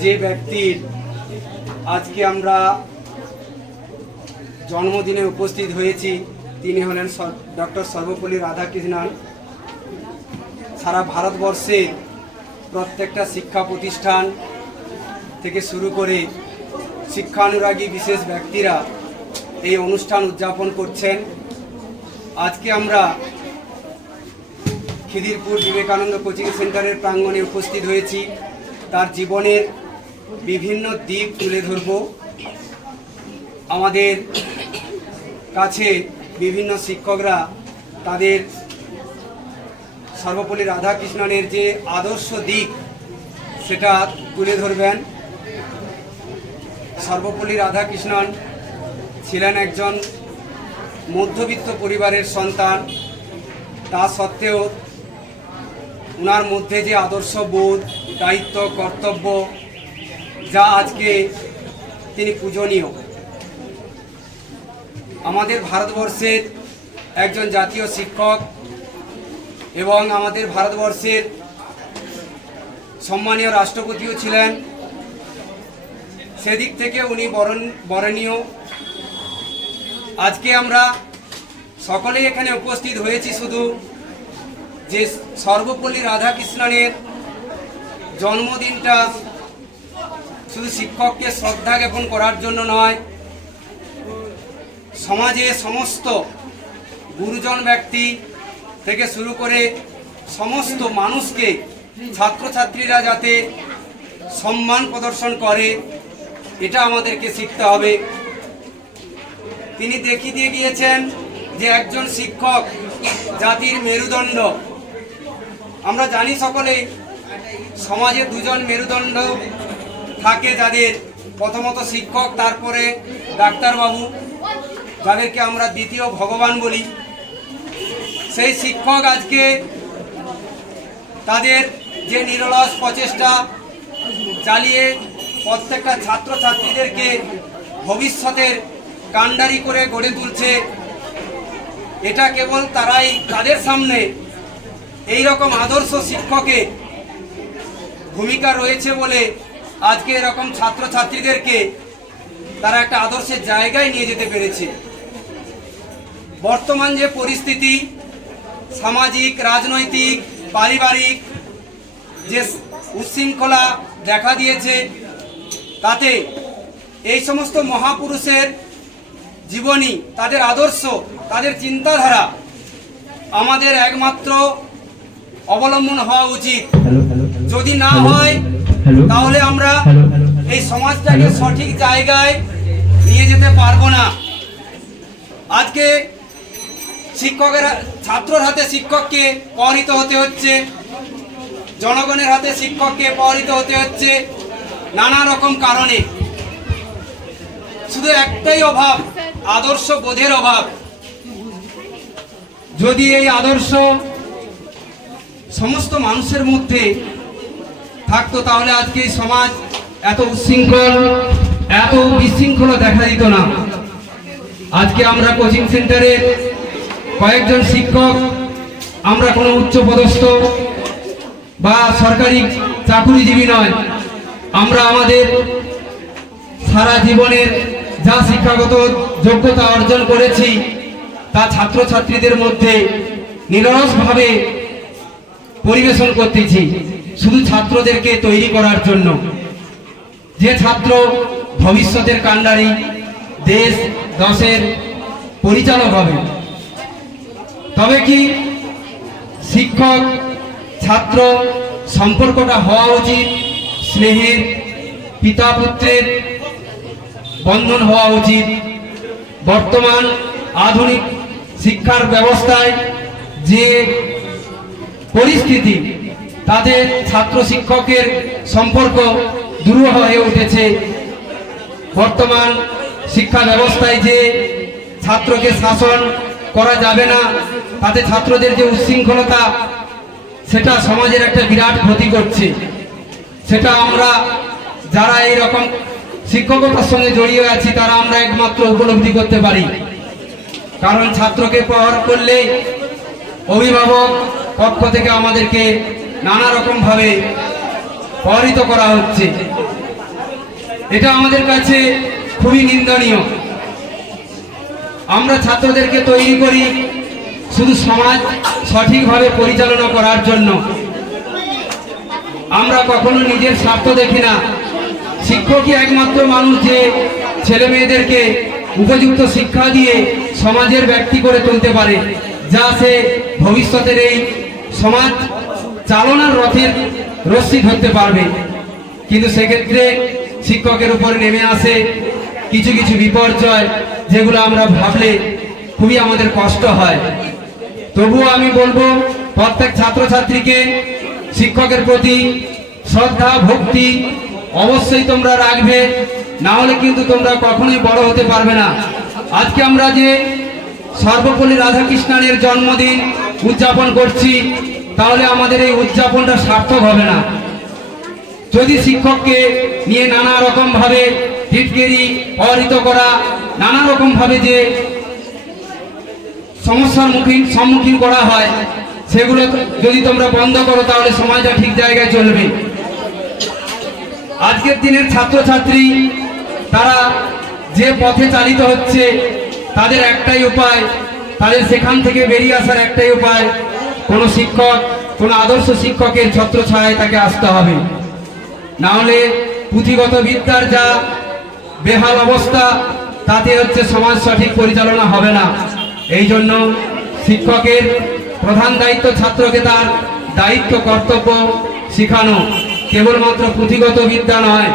যে ব্যক্তির আজকে আমরা জন্মদিনে উপস্থিত হয়েছি তিনি হলেন ডক্টর সর্বপল্লী রাধাকৃষ্ণন। সারা ভারতবর্ষের প্রত্যেকটা শিক্ষা প্রতিষ্ঠান থেকে শুরু করে শিক্ষানুরাগী বিশেষ ব্যক্তিরা এই অনুষ্ঠান উদযাপন করছেন। আজকে আমরা খিদিরপুর বিবেকানন্দ কোচিং সেন্টারের প্রাঙ্গণে উপস্থিত হয়েছি। তার জীবনের বিভিন্ন দিক তুলে ধরব। আমাদের কাছে বিভিন্ন শিক্ষকরা তাদের সর্বপল্লী রাধাকৃষ্ণনের যে আদর্শ দিক সেটা তুলে ধরবেন। সর্বপল্লী রাধাকৃষ্ণন ছিলেন একজন মধ্যবিত্ত পরিবারের সন্তান। তা সত্ত্বেও ওনার মধ্যে যে আদর্শ বোধ, দায়িত্ব, কর্তব্য যা আজকে তিনি পূজনীয়। আমাদের ভারতবর্ষের একজন জাতীয় শিক্ষক এবং আমাদের ভারতবর্ষের সম্মানীয় রাষ্ট্রপতিও ছিলেন। সেদিক থেকে উনি বরণীয়। আজকে আমরা সকলেই এখানে উপস্থিত হয়েছি শুধু যে সর্বপল্লী রাধাকৃষ্ণনের জন্মদিনটা শুধু শিক্ষককে শ্রদ্ধা জ্ঞাপন করার জন্য নয়, সমাজে সমস্ত গুরুজন ব্যক্তি থেকে শুরু করে সমস্ত মানুষকে ছাত্রছাত্রীরা যাতে সম্মান প্রদর্শন করে এটা আমাদেরকে শিখতে হবে। তিনি দেখিয়ে দিয়ে গিয়েছেন যে একজন শিক্ষক জাতির মেরুদণ্ড। আমরা জানি সকলেই সমাজে দুজন মেরুদণ্ড থাকে, যাদের প্রথমত শিক্ষক, তারপরে ডাক্তারবাবু, যাদেরকে আমরা দ্বিতীয় ভগবান বলি। সেই শিক্ষক আজকে তাদের যে নিরলস প্রচেষ্টা চালিয়ে প্রত্যেকটা ছাত্রছাত্রীদেরকে ভবিষ্যতের কাণ্ডারি করে গড়ে তুলছে। এটা কেবল তারাই, তাদের সামনে এই রকম আদর্শ শিক্ষকের ভূমিকা রয়েছে বলে আজকে এরকম ছাত্রছাত্রীদেরকে তারা একটা আদর্শের জায়গায় নিয়ে যেতে পেরেছে। বর্তমান যে পরিস্থিতি, সামাজিক, রাজনৈতিক, পারিবারিক যে উচ্ছৃঙ্খলা দেখা দিয়েছে, তাতে এই সমস্ত মহাপুরুষের জীবনী, তাদের আদর্শ, তাদের চিন্তাধারা আমাদের একমাত্র অবলম্বন হওয়া উচিত। যদি না হয় তাহলে আমরা এই সমাজটাকে সঠিক জায়গায় নিয়ে যেতে পারবো না। আজকে শিক্ষকেরা, ছাত্রর হাতে শিক্ষককে পরিণত হতে হচ্ছে, জনগণের হাতে শিক্ষককে পরিণত হতে হচ্ছে নানা রকম কারণে। শুধু একটাই অভাব, আদর্শ বোধের অভাব। যদি এই আদর্শ সমস্ত মানুষের মধ্যে থাকতো তাহলে আজকে সমাজ এত উচ্ছৃঙ্খল, এত বিশৃঙ্খলা দেখা দিত না। আজকে আমরা কোচিং সেন্টারে কয়েকজন শিক্ষক, আমরা কোনো উচ্চপদস্থ বা সরকারি চাকুরিজীবী নয়। আমরা আমাদের সারা জীবনের যা শিক্ষাগত যোগ্যতা অর্জন করেছি তা ছাত্রছাত্রীদের মধ্যে নিরলসভাবে পরিবেশন করতেছি, শুধু ছাত্রদেরকে তৈরি করার জন্য। যে ছাত্র ভবিষ্যতের কাণ্ডারি, দেশ দশের পরিচালক হবে। তবে কি শিক্ষক ছাত্র সম্পর্কটা হওয়া উচিত স্নেহের, পিতা পুত্রের বন্ধন হওয়া উচিত। বর্তমান আধুনিক শিক্ষার ব্যবস্থায় যে পরিস্থিতি, তাদের ছাত্র শিক্ষকের সম্পর্ক দূর হয়ে উঠেছে। বর্তমান শিক্ষা ব্যবস্থায় যে ছাত্রকে শাসন করা যাবে না, তাতে ছাত্রদের যে উচ্ছৃঙ্খলতা, সেটা সমাজের একটা বিরাট ক্ষতি করছে। সেটা আমরা যারা এই রকম শিক্ষকতার সঙ্গে জড়িয়ে আছি তারা আমরা একমাত্র উপলব্ধি করতে পারি। কারণ ছাত্রকে প্রহার করলে অভিভাবক পক্ষ থেকে আমাদেরকে নানা রকম ভাবে প্রহরিত করা হচ্ছে। এটা আমাদের কাছে খুবই নিন্দনীয়। আমরা ছাত্রদেরকে তৈরি করি শুধু সমাজ সঠিকভাবে পরিচালনা করার জন্য। আমরা কখনো নিজের স্বার্থ দেখি না। শিক্ষকই একমাত্র মানুষ যে ছেলে মেয়েদেরকে উপযুক্ত শিক্ষা দিয়ে সমাজের ব্যক্তি করে তুলতে পারে, যা সে ভবিষ্যতের এই সমাজ চালনার রথের রশ্মি ধরতে পারবে। কিন্তু সেক্ষেত্রে শিক্ষকের উপরে নেমে আসে কিছু কিছু বিপর্যয়, যেগুলো আমরা ভাবলে খুবই আমাদের কষ্ট হয়। তবুও আমি বলবো প্রত্যেক ছাত্রছাত্রীকে শিক্ষকের প্রতি শ্রদ্ধা ভক্তি অবশ্যই তোমরা রাখবে, না হলে কিন্তু তোমরা কখনোই বড় হতে পারবে না। আজকে আমরা যে সর্বপল্লী রাধাকৃষ্ণনের জন্মদিন উদযাপন করছি, তাহলে আমাদের এই উদযাপনটা সার্থক হবে না যদি শিক্ষককে নিয়ে নানা রকম ভাবে টিটকেরি অহিত করা, নানা রকম ভাবে যে সমস্যার সম্মুখীন করা হয়, সেগুলো যদি তোমরা বন্ধ করো, তাহলে সমাজটা ঠিক জায়গায় চলবে। আজকের দিনের ছাত্রছাত্রী তারা যে পথে চালিত হচ্ছে, তাদের একটাই উপায়, তাদের সেখান থেকে বেরিয়ে আসার একটাই উপায়, কোনো শিক্ষক, কোনো আদর্শ শিক্ষকের ছত্রছায়ায় তাকে আসতে হবে। না হলে পুঁথিগত বিদ্যার যা বেহাল অবস্থা, তাতে হচ্ছে সমাজ সঠিক পরিচালনা হবে না। এই জন্য শিক্ষকের প্রধান দায়িত্ব ছাত্রকে তার দায়িত্ব কর্তব্য শেখানো, কেবলমাত্র পুঁথিগত বিদ্যা নয়।